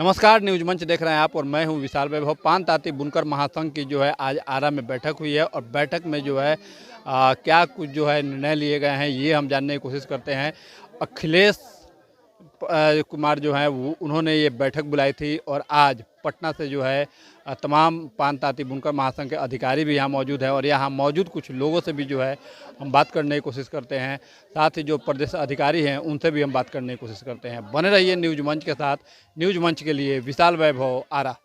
नमस्कार, न्यूज मंच देख रहे हैं आप और मैं हूं विशाल वैभव। पान तांती बुनकर महासंघ की जो है आज आरा में बैठक हुई है और बैठक में जो है क्या कुछ जो है निर्णय लिए गए हैं ये हम जानने की कोशिश करते हैं। अखिलेश कुमार जो है वो उन्होंने ये बैठक बुलाई थी और आज पटना से जो है तमाम पान तांती बुनकर महासंघ के अधिकारी भी यहाँ मौजूद है और यहाँ मौजूद कुछ लोगों से भी जो है हम बात करने की कोशिश करते हैं। साथ ही जो प्रदेश अधिकारी हैं उनसे भी हम बात करने की कोशिश करते हैं। बने रहिए न्यूज मंच के साथ। न्यूज मंच के लिए विशाल वैभव, आरा।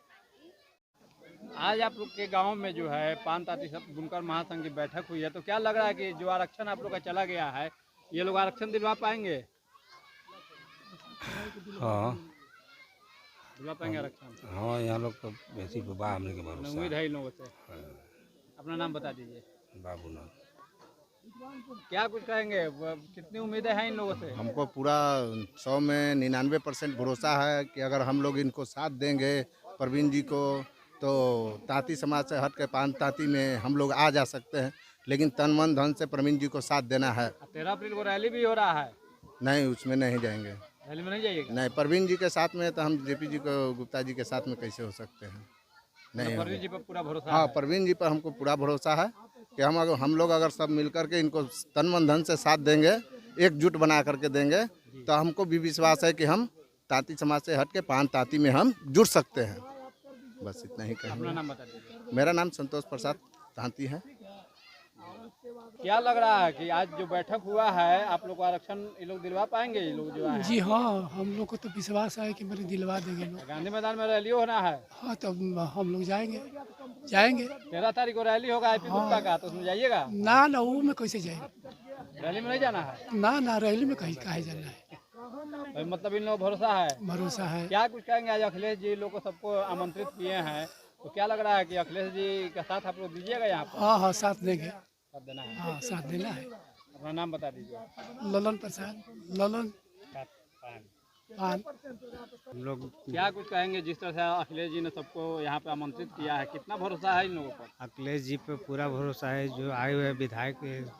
आज आप लोग के गांव में जो है पान तांती बुनकर महासंघ की बैठक हुई है, तो क्या लग रहा है कि जो आरक्षण आप लोग का चला गया है ये लोग आरक्षण दिलवा पाएंगे? हाँ दिलवा पाएंगे आरक्षण? हाँ, यहाँ लोग तो वैसी बा हमने के भरोसा उम्मीद है इन लोगों से। है। अपना नाम बता दीजिए। बाबूनाथ। क्या कुछ कहेंगे, कितनी उम्मीदें हैं इन लोगों से? हमको पूरा 100 में 99% भरोसा है कि अगर हम लोग इनको साथ देंगे प्रवीण जी को, तो तांती समाज से हट के पान तांती में हम लोग आ जा सकते हैं। लेकिन तन मन धन से प्रवीण जी को साथ देना है। 13 अप्रैल को रैली भी हो रहा है। नहीं, उसमें नहीं जाएंगे। रैली में नहीं जाइएगा? नहीं, प्रवीण जी के साथ में तो हम जेपी जी को, गुप्ता जी के साथ में कैसे हो सकते हैं? नहीं, प्रवीण जी पर पूरा भरोसा हाँ, है? प्रवीण जी पर हमको पूरा भरोसा है कि हम लोग अगर सब मिलकर के इनको तन मन धन से साथ देंगे, एकजुट बना करके देंगे, तो हमको भी विश्वास है कि हम तांती समाज से हट के पान तांती में हम जुड़ सकते हैं। बस इतना ही अपना कहेंगे। नाम बता दीजिए। मेरा नाम संतोष प्रसाद तांती है। क्या लग रहा है कि आज जो बैठक हुआ है आप लोग को आरक्षण ये लोग दिलवा पाएंगे? ये लोग जो है जी हाँ, हम लोग को तो विश्वास है कि मेरे दिलवा देंगे लोग। गांधी मैदान में रैली होना है। हाँ, तो हम लोग जाएंगे 13 तारीख को रैली होगा आईपी गुप्ता का, तो उसमें जाइएगा? ना वो में कैसे जाएंगे? रैली में नहीं जाना है? ना रैली में कहीं काहे जाना है। तो मतलब इन लोग भरोसा है? भरोसा है। क्या कुछ कहेंगे? आज अखिलेश जी लोग को सबको आमंत्रित किए हैं, तो क्या लग रहा है कि अखिलेश जी का साथ आप लोग दीजिएगा यहाँ पर? हाँ साथ देंगे। साथ देना है? हाँ साथ देना है। अपना नाम बता दीजिए। ललन प्रसाद, ललन पान। हम लोग क्या कुछ कहेंगे जिस तरह से अखिलेश जी ने सबको यहाँ पे आमंत्रित किया है, कितना भरोसा है इन लोगों पर? अखिलेश जी पे पूरा भरोसा है। जो आए हुए विधायक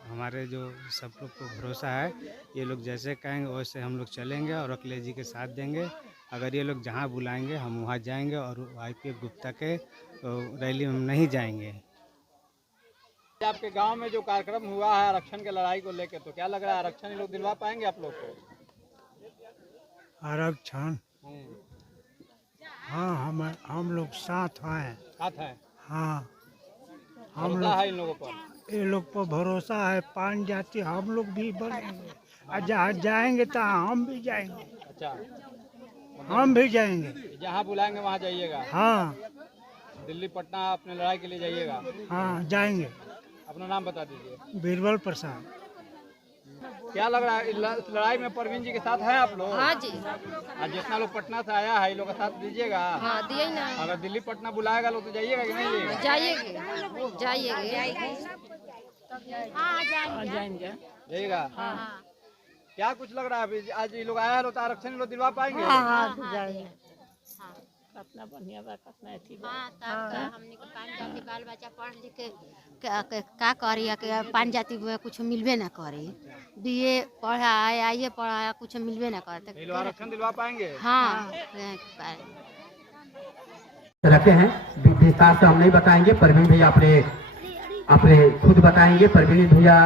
हमारे जो सब लोग को भरोसा है, ये लोग जैसे कहेंगे वैसे हम लोग चलेंगे और अखिलेश जी के साथ देंगे। अगर ये लोग जहाँ बुलाएंगे हम वहाँ जाएंगे और आईपी गुप्ता के रैली में नहीं जाएंगे। आपके गांव में जो कार्यक्रम हुआ है आरक्षण के लड़ाई को लेकर, तो क्या लग रहा है आरक्षण ये लोग दिलवा पाएंगे आप लोग को? आरक्षण हाँ, हम लोग साथ हैं। साथ है? हाँ, हम भरोसा लोग है इन लोगों पर? ये लोग पर भरोसा है। पान जाति हम लोग भी बनेंगे और जहाँ जाएंगे तो हम भी जाएंगे। अच्छा, हम भी जाएंगे। जहाँ बुलाएंगे वहाँ जाइएगा? हाँ दिल्ली पटना अपने लड़ाई के लिए जाइएगा? हाँ जाएंगे। अपना नाम बता दीजिए। बीरबल प्रसाद। क्या लग रहा है इस लड़ाई में प्रवीण जी के साथ है आप लोग? हाँ जी। आज जितना लोग पटना से आया है इन लोग का साथ दीजिएगा? हाँ दिए ना। अगर दिल्ली पटना बुलाएगा लोग तो जाइएगा कि नहीं जाइएगा? जाइएगा। जाइएगा? हाँ क्या कुछ लग रहा है अभी आज ये लोग आया है तो आरक्षण ये लोग दिलवा पाएंगे? कितना बढ़िया बा, कितना अच्छी बा। हाँ, हमने को पान जाति बाल बच्चा पढ़ लिख के का करी के पान जाति में कुछ मिलबे ना करे। बीए पढ़ा आईए पढ़ा कुछ मिलबे ना करे। ये लोग आरक्षण दिलवा पाएंगे? हाँ रखे हैं। विस्तार से हम नहीं बताएंगे, प्रवीण भैया अपने खुद बताएंगे। प्रवीण भैया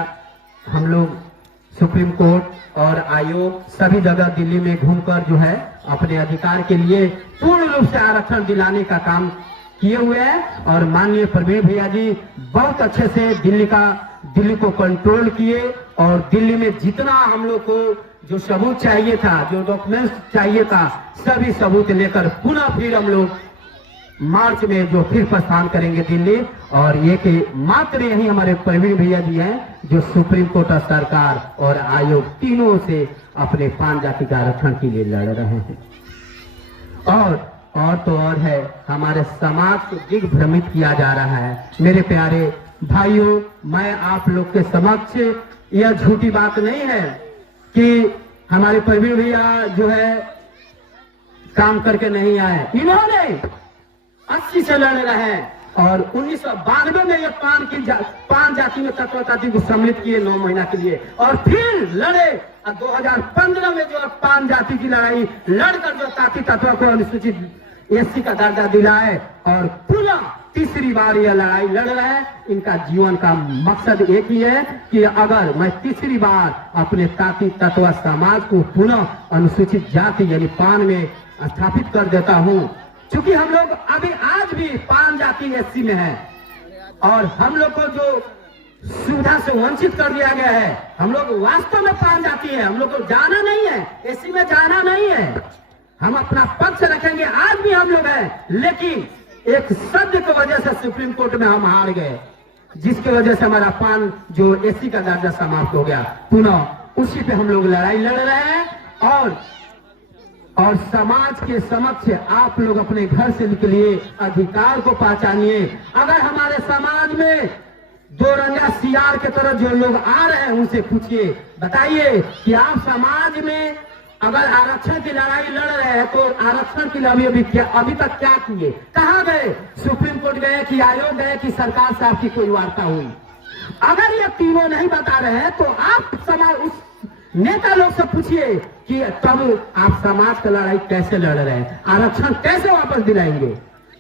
हम लोग सुप्रीम कोर्ट और आयोग सभी जगह दिल्ली में घूमकर जो है अपने अधिकार के लिए पूर्ण रूप से आरक्षण दिलाने का काम किए हुए हैं और माननीय प्रवीण भैया जी बहुत अच्छे से दिल्ली को कंट्रोल किए और दिल्ली में जितना हम लोग को जो सबूत चाहिए था, जो डॉक्यूमेंट्स चाहिए था, सभी सबूत लेकर पुनः फिर हम लोग मार्च में जो फिर प्रस्थान करेंगे दिल्ली। और ये कि मात्र यही हमारे प्रवीण भैया जी हैं जो सुप्रीम कोर्ट सरकार और आयोग तीनों से अपने पान जाति के आरक्षण के लिए लड़ रहे हैं। और तो और है, हमारे समाज को दिग्भ्रमित किया जा रहा है। मेरे प्यारे भाइयों, मैं आप लोग के समक्ष यह झूठी बात नहीं है कि हमारे प्रवीण भैया जो है काम करके नहीं आए। इन्होंने 80 से लड़ रहे हैं और 1992 में ये पान जाति में तत्वताती को सम्मिलित किए 9 महीना के लिए, और फिर लड़े। 2015 में जो पान जाति की लड़ाई लड़कर जो ताती तत्व को अनुसूचित एससी का दर्जा दिलाए, और पुनः तीसरी बार यह लड़ाई लड़ रहे हैं। इनका जीवन का मकसद एक ही है कि अगर मैं तीसरी बार अपने ताती तत्व समाज को पुनः अनुसूचित जाति यानी पान में स्थापित कर देता हूं। चूंकि हम लोग अभी आज भी पान जाति एससी में है और हम लोग को जो सुविधा से वंचित कर दिया गया है, हम लोग वास्तव में पान जाति है, हम लोग को जाना नहीं है, एससी में जाना नहीं है। हम अपना पक्ष रखेंगे, आज भी हम लोग हैं, लेकिन एक शब्द की वजह से सुप्रीम कोर्ट में हम हार गए, जिसकी वजह से हमारा पान जो एससी का दर्जा समाप्त हो गया। पुनः उसी पे हम लोग लड़ाई लड़ रहे हैं और समाज के समक्ष आप लोग अपने घर से निकलिए, अधिकार को पहचानिए। अगर हमारे समाज में दो रंगा सियार की तरह जो लोग आ रहे हैं उनसे पूछिए, बताइए कि आप समाज में अगर आरक्षण की लड़ाई लड़ रहे हैं तो आरक्षण की लड़ाई अभी तक क्या किए, कहाँ गए? सुप्रीम कोर्ट गए कि आयोग गए कि सरकार से आपकी कोई वार्ता हुई? अगर ये तीनों नहीं बता रहे हैं तो आप समाज उस नेता लोग से पूछिए कि तब आप समाज का लड़ाई कैसे लड़ रहे हैं, आरक्षण कैसे वापस दिलाएंगे?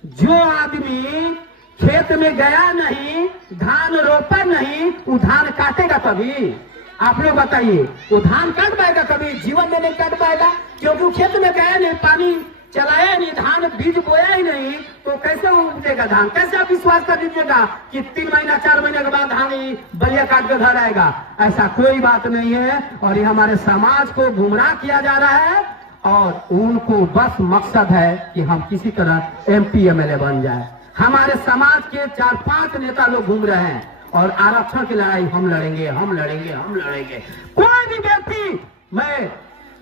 जो आदमी खेत में गया नहीं, धान रोपा नहीं, वो धान काटेगा कभी? आप लोग बताइए, वो धान काट पाएगा कभी? जीवन में नहीं काट पाएगा, क्योंकि खेत में गया नहीं, पानी चलाया नहीं, धान बीज बोया ही नहीं, तो कैसे उपजेगा धान? कैसे आप विश्वास कर लीजिएगा कि 3 महीना 4 महीने के बाद धान बलिया काट के घर आएगा? ऐसा कोई बात नहीं है। और ये हमारे समाज को गुमराह किया जा रहा है और उनको बस मकसद है कि हम किसी तरह MP MLA बन जाए। हमारे समाज के 4-5 नेता लोग घूम रहे हैं और आरक्षण की लड़ाई हम लड़ेंगे, हम लड़ेंगे, हम लड़ेंगे। कोई भी व्यक्ति, मैं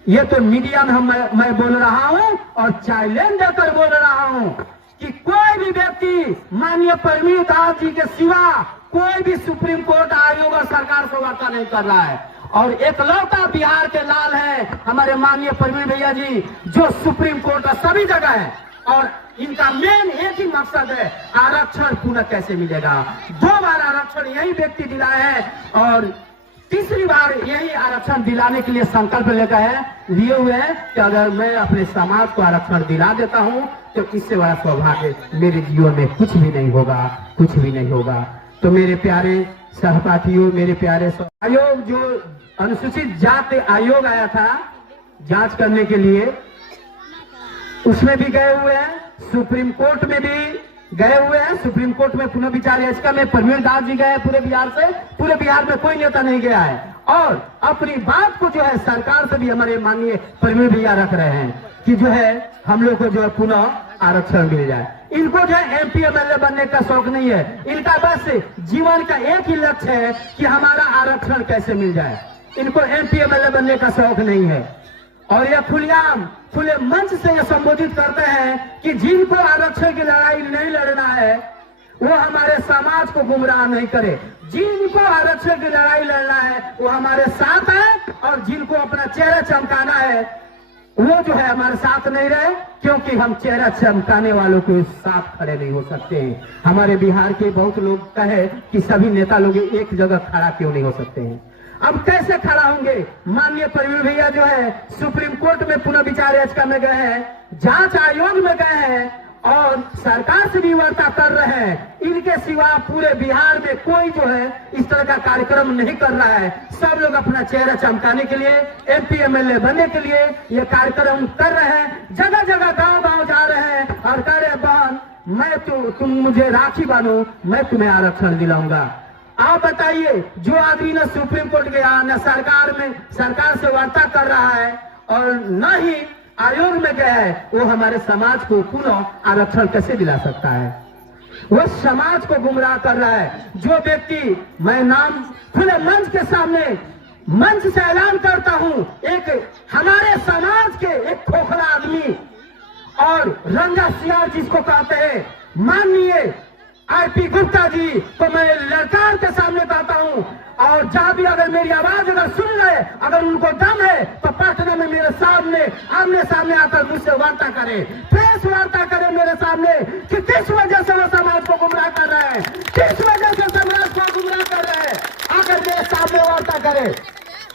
ये तो मीडिया में मैं बोल रहा हूं और चैलेंज देकर बोल रहा हूं कि कोई भी व्यक्ति माननीय परवीन दास जी के सिवा कोई भी सुप्रीम कोर्ट, आयोग और सरकार से वार्ता नहीं कर रहा है। और एकलौता बिहार के लाल है हमारे माननीय परवीन भैया जी, जो सुप्रीम कोर्ट और सभी जगह है, और इनका मेन एक ही मकसद है, आरक्षण पुनः कैसे मिलेगा। 2 बार आरक्षण यही व्यक्ति दिलाए हैं और तीसरी बार यही आरक्षण दिलाने के लिए संकल्प लिए हुए हैं कि अगर मैं अपने समाज को आरक्षण दिला देता हूं तो इससे बड़ा सौभाग्य मेरे जीवन में कुछ भी नहीं होगा, कुछ भी नहीं होगा। तो मेरे प्यारे सहपाठियों, मेरे प्यारे आयोग, जो अनुसूचित जाति आयोग आया था जांच करने के लिए, उसमें भी गए हुए हैं, सुप्रीम कोर्ट में भी गए हुए हैं। सुप्रीम कोर्ट में पुनः विचार याचिका में परवीन दास जी गए पूरे बिहार से, पूरे बिहार में कोई नेता नहीं गया है। और अपनी बात को जो है सरकार से भी हमारे माननीय परवीन भैया रख रहे हैं कि जो है हम लोग को जो है पुनः आरक्षण मिल जाए। इनको जो है MP MLA बनने का शौक नहीं है, इनका बस जीवन का एक ही लक्ष्य है कि हमारा आरक्षण कैसे मिल जाए। इनको MP MLA बनने का शौक नहीं है। और यह खुले मंच से यह संबोधित करते हैं कि जिनको आरक्षण की लड़ाई नहीं लड़ना है वो हमारे समाज को गुमराह नहीं करे, जिनको आरक्षण की लड़ाई लड़ना है वो हमारे साथ है, और जिनको अपना चेहरा चमकाना है वो जो है हमारे साथ नहीं रहे, क्योंकि हम चेहरा चमकाने वालों के साथ खड़े नहीं हो सकते हैं। हमारे बिहार के बहुत लोग कहे कि सभी नेता लोग एक जगह खड़ा क्यों नहीं हो सकते हैं। अब कैसे खड़ा होंगे? माननीय परवीन भैया जो है सुप्रीम कोर्ट में पुनः विचार याचिका में गए हैं, जांच आयोग में गए हैं और सरकार से भी वार्ता कर रहे हैं। इनके सिवा पूरे बिहार में कोई जो है इस तरह का कार्यक्रम नहीं कर रहा है। सब लोग अपना चेहरा चमकाने के लिए, MP MLA बनने के लिए ये कार्यक्रम कर रहे हैं। जगह जगह गांव-गांव जा रहे हैं और कह रहे बहन मैं तुम मुझे राखी बांधो, मैं तुम्हें आरक्षण दिलाऊंगा। आप बताइए, जो आदमी न सुप्रीम कोर्ट गया, न सरकार से वार्ता कर रहा है और न ही आयोग में गया है, वो हमारे समाज को पुनः आरक्षण कैसे दिला सकता है? वो समाज को गुमराह कर रहा है। जो व्यक्ति, मैं नाम खुले मंच के सामने मंच से ऐलान करता हूं, एक हमारे समाज के एक खोखला आदमी और रंगा सियार जिसको कहते हैं, माननीय IP गुप्ता जी को मैं लड़कार के सामने कहता हूं, और जहां भी अगर मेरी आवाज अगर सुन रहे, अगर उनको दम है तो पटना में मेरे सामने आमने सामने आकर मुझसे वार्ता करे, प्रेस वार्ता करे मेरे सामने कि किस वजह से वो समाज को गुमराह कर रहे हैं, किस वजह से समाज को गुमराह कर रहे हैं, आकर मेरे सामने वार्ता करे।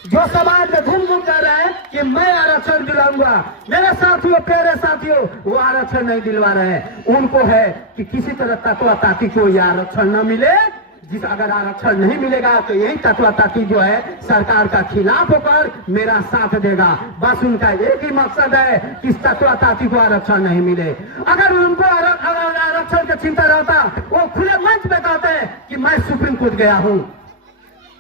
जो समाज में घूम घूम कर रहा है कि मैं आरक्षण दिलाऊंगा, मेरे साथियों प्यारे साथियों वो आरक्षण नहीं दिलवा रहे हैं। उनको है कि किसी तरह तत्वताती को यह आरक्षण न मिले। जिस अगर आरक्षण नहीं मिलेगा तो यही तत्वताती जो है सरकार का खिलाफ होकर मेरा साथ देगा। बस उनका एक ही मकसद है कि तत्वताती को आरक्षण नहीं मिले। अगर उनको आरक्षण की चिंता रहता वो खुले मंच पे कहते हैं कि मैं सुप्रीम कोर्ट गया हूँ।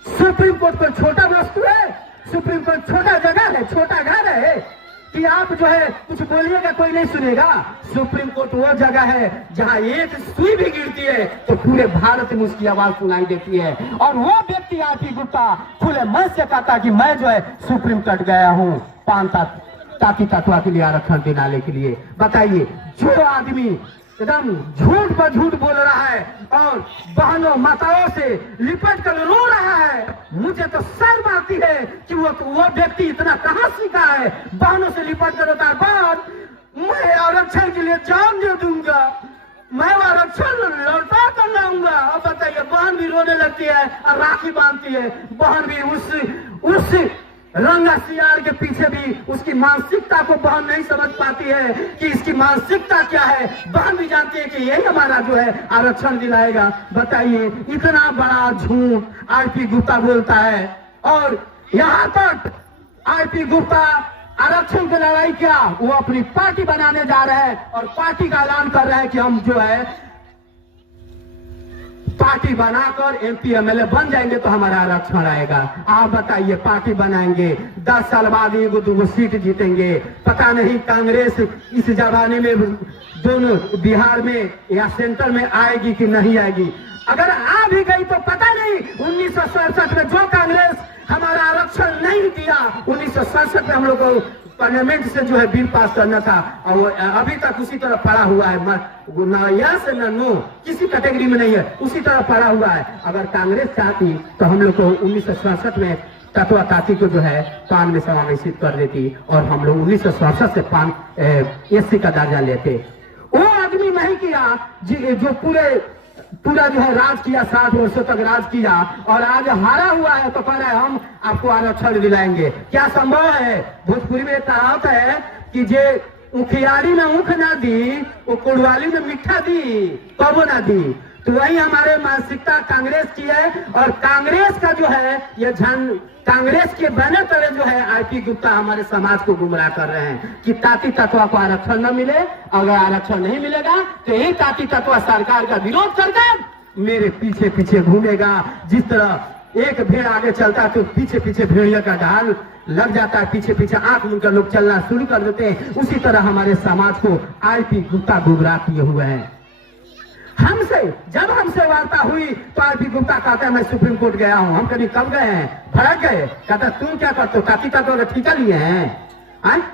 सुप्रीम कोर्ट कोई छोटा वस्तु है? सुप्रीम कोर्ट छोटा जगह है, छोटा घर है कि आप जो है कुछ बोलिएगा कोई नहीं सुनेगा। सुप्रीम कोर्ट वो जगह है जहां एक सुई भी गिरती है तो पूरे भारत में उसकी आवाज सुनाई देती है। और वो व्यक्ति आरपी गुप्ता खुले मन से कहता कि मैं जो है सुप्रीम कोर्ट गया हूँ पान ताती तत्वा के लिए आरक्षण दिलाने के लिए। बताइए, जो आदमी एकदम झूठ पर झूठ बोल रहा है और बहनों माताओं से लिपट कर रो रहा है, मुझे तो शर्म आती है कि वो व्यक्ति इतना कहां सीखा है बहनों से लिपट कर रोता है। बहन, मैं आरक्षण के लिए जान दे दूंगा, मैं आरक्षण लौटा कर लाऊंगा। अब बताइए, बहन भी रोने लगती है और राखी बांधती है। बहन भी उस रंगा सियार के पीछे भी उसकी मानसिकता को बहन नहीं समझ पाती है कि इसकी मानसिकता क्या है। बहन भी जानती है कि यही हमारा जो है आरक्षण दिलाएगा। बताइए, इतना बड़ा झूठ आरपी गुप्ता बोलता है। और यहाँ तक आरपी गुप्ता आरक्षण की लड़ाई क्या, वो अपनी पार्टी बनाने जा रहे हैं और पार्टी का ऐलान कर रहे हैं कि हम जो है पार्टी बनाकर एमपी एमएलए बन जाएंगे तो हमारा आरक्षण आएगा। आप बताइए, पार्टी बनाएंगे 10 साल बाद 1-2 सीट जीतेंगे। पता नहीं कांग्रेस इस जमाने में दोनों बिहार में या सेंटर में आएगी कि नहीं आएगी। अगर आ भी गई तो पता नहीं 1967 में जो कांग्रेस हमारा आरक्षण नहीं दिया, 1967 में हम लोग को पार्लियामेंट से जो है बिल पास करना था और वो अभी तक उसी तरह पड़ा हुआ है। ना यस ना नो, किसी कैटेगरी में नहीं है, उसी तरह पड़ा हुआ है। अगर कांग्रेस चाहती तो हम लोग को 1967 में तत्वताती को जो है पान में समावेशित कर देती और हम लोग 1967 से पान एससी का दर्जा लेते। वो आदमी नहीं किया जो पूरा जो है राज किया, 60 वर्षों तक राज किया और आज हारा हुआ है तो कह रहा है हम आपको आरक्षण दिलाएंगे। क्या संभव है? भोजपुरी में कहावत है कि जे उखियारी में ऊख ना दी वो कोड़वाली में मीठा दी, कबो ना दी। तो वही हमारे मानसिकता कांग्रेस की है और कांग्रेस का जो है ये कांग्रेस के बैनर तले जो है आरपी गुप्ता हमारे समाज को गुमराह कर रहे हैं कि ताती तत्वा को आरक्षण न मिले। अगर आरक्षण नहीं मिलेगा तो यही ताती तत्वा सरकार का विरोध करके मेरे पीछे पीछे घूमेगा। जिस तरह एक भेड़ आगे चलता है तो पीछे पीछे भेड़िया का ढाल लग जाता है, पीछे पीछे आंख मुनकर लोग चलना शुरू कर देते हैं। उसी तरह हमारे समाज को आरपी गुप्ता गुमराह किए हुए हैं। जब हमसे वार्ता हुई तो आरपी गुप्ता कहता है मैं सुप्रीम कोर्ट गया हूं। हम कभी कब गए हैं? भड़क गए। कहता तुम क्या करते हो? ताती तत्व का ठेका लिए हैं?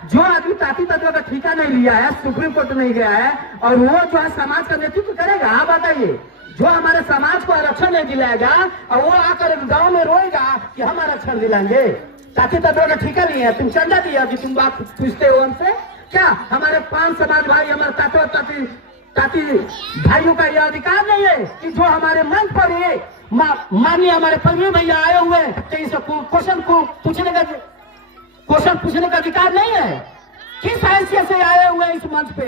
जो आदमी ताती तत्व का ठेका नहीं लिया है, सुप्रीम कोर्ट नहीं गया है और वो जो है समाज का नेतृत्व करेगा। आप बताइए, जो हमारे समाज को आरक्षण नहीं दिलाएगा और वो आकर गाँव में रोएगा कि हम आरक्षण दिलाएंगे। ताती तत्व का ठेका लिए है, तुम चंदा दिया कि तुम बात पूछते हो हमसे? क्या हमारे 5 समाज भाई, हमारे ताती भाइयों का यह अधिकार नहीं है कि जो हमारे मंच पर ये माननीय हमारे परवीन भैया आए हुए तो इस क्वेश्चन को पूछने का अधिकार नहीं है? किस हैसियत से आए हुए इस मंच पे?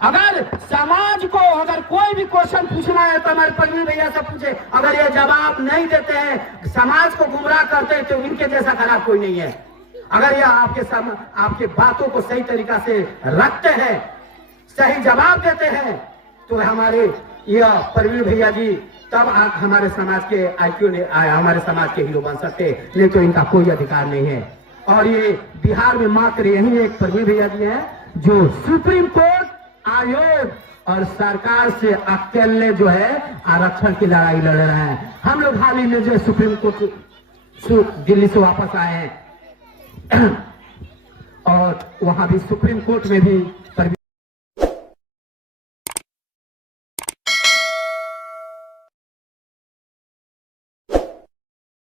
अगर समाज को अगर कोई भी क्वेश्चन पूछना है तो हमारे परवीन भैया से पूछे। अगर ये जवाब नहीं देते हैं, समाज को गुमराह करते हैं, तो इनके जैसा खराब कोई नहीं है। अगर ये आपके बातों को सही तरीका से रखते हैं, सही जवाब देते हैं, तो हमारे यह परवीन भैया जी तब आप हमारे समाज के हमारे समाज के हीरो बन सकते, नहीं तो इनका कोई अधिकार नहीं है। और ये बिहार में मात्र यही एक परवीन भैया जी हैं जो सुप्रीम कोर्ट, आयोग और सरकार से अकेले जो है आरक्षण की लड़ाई लड़ रहे हैं। हम लोग हाल ही में जो सुप्रीम कोर्ट दिल्ली से वापस आए हैं और वहां भी सुप्रीम कोर्ट में भी